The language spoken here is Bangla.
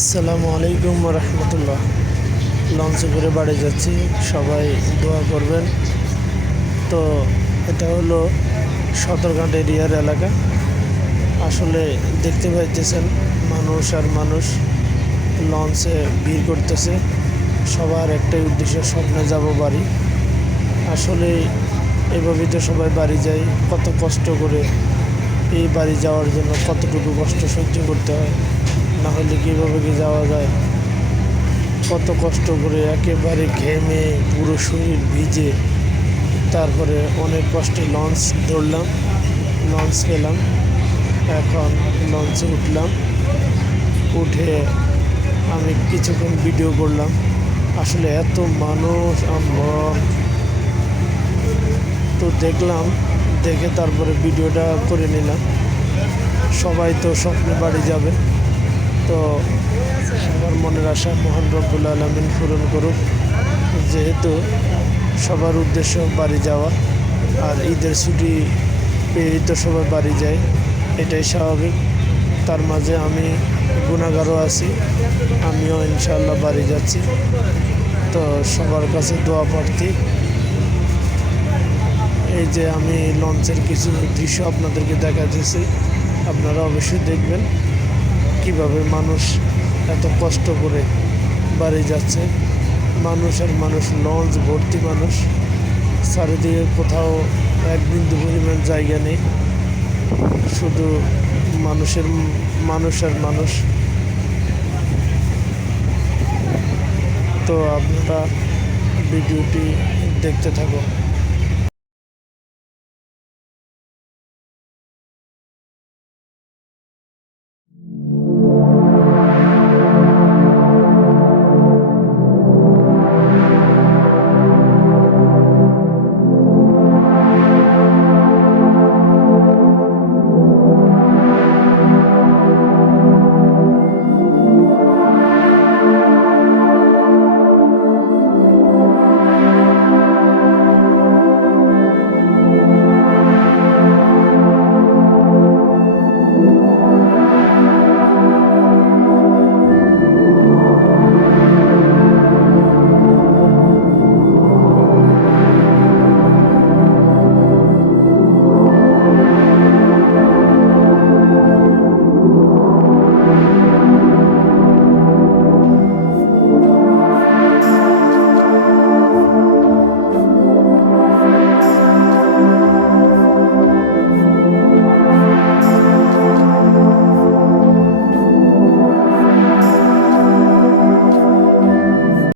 আসসালামু আলাইকুম রহমতুল্লাহ। লঞ্চে করে বাড়ি যাচ্ছি, সবাই দোয়া করবেন। তো এটা হলো সদরঘাট এরিয়ার এলাকা। আসলে দেখতে পাইতেছেন, মানুষ আর মানুষ লঞ্চে ভিড় করতেছে। সবার একটাই উদ্দেশ্য, স্বপ্নে যাব বাড়ি। আসলে এভাবেই তো সবাই বাড়ি যায়, কত কষ্ট করে এই বাড়ি যাওয়ার জন্য কতটুকু কষ্ট সহ্য করতে হয়। না হলে কীভাবে কি যাওয়া যায়? কত কষ্ট করে একেবারে ঘেমে পুরো শরীর ভিজে তারপরে অনেক কষ্টে লঞ্চ ধরলাম লঞ্চ পেলাম এখন লঞ্চে উঠলাম, উঠে আমি কিছুক্ষণ ভিডিও করলাম। আসলে এত মানুষ আমরা তো দেখলাম, দেখে তারপরে ভিডিওটা করে নিলাম। সবাই তো স্বপ্নে বাড়ি যাবে। তো সবার মনের আশা মহান রব্বুল আলমিন পূরণ করুক। যেহেতু সবার উদ্দেশ্য বাড়ি যাওয়া, আর ঈদের ছুটি পেয়েই তো সবাই বাড়ি যায়, এটাই স্বাভাবিক। তার মাঝে আমি গুণাগারও আছি, আমিও ইনশাআল্লাহ বাড়ি যাচ্ছি। তো সবার কাছে দোয়া প্রার্থী। এই যে আমি লঞ্চের কিছু দৃশ্য আপনাদেরকে দেখা দিয়েছি আপনারা অবশ্যই দেখবেন। কীভাবে মানুষ এত কষ্ট করে বাড়ি যাচ্ছে? মানুষ আর মানুষ, লঞ্চ ভর্তি মানুষ। চারিদিকে কোথাও এক বিন্দু পরিমাণ জায়গা নেই। শুধু মানুষের মানুষ আর মানুষ। তো আপনারা ভিডিওটি দেখতে থাকুন।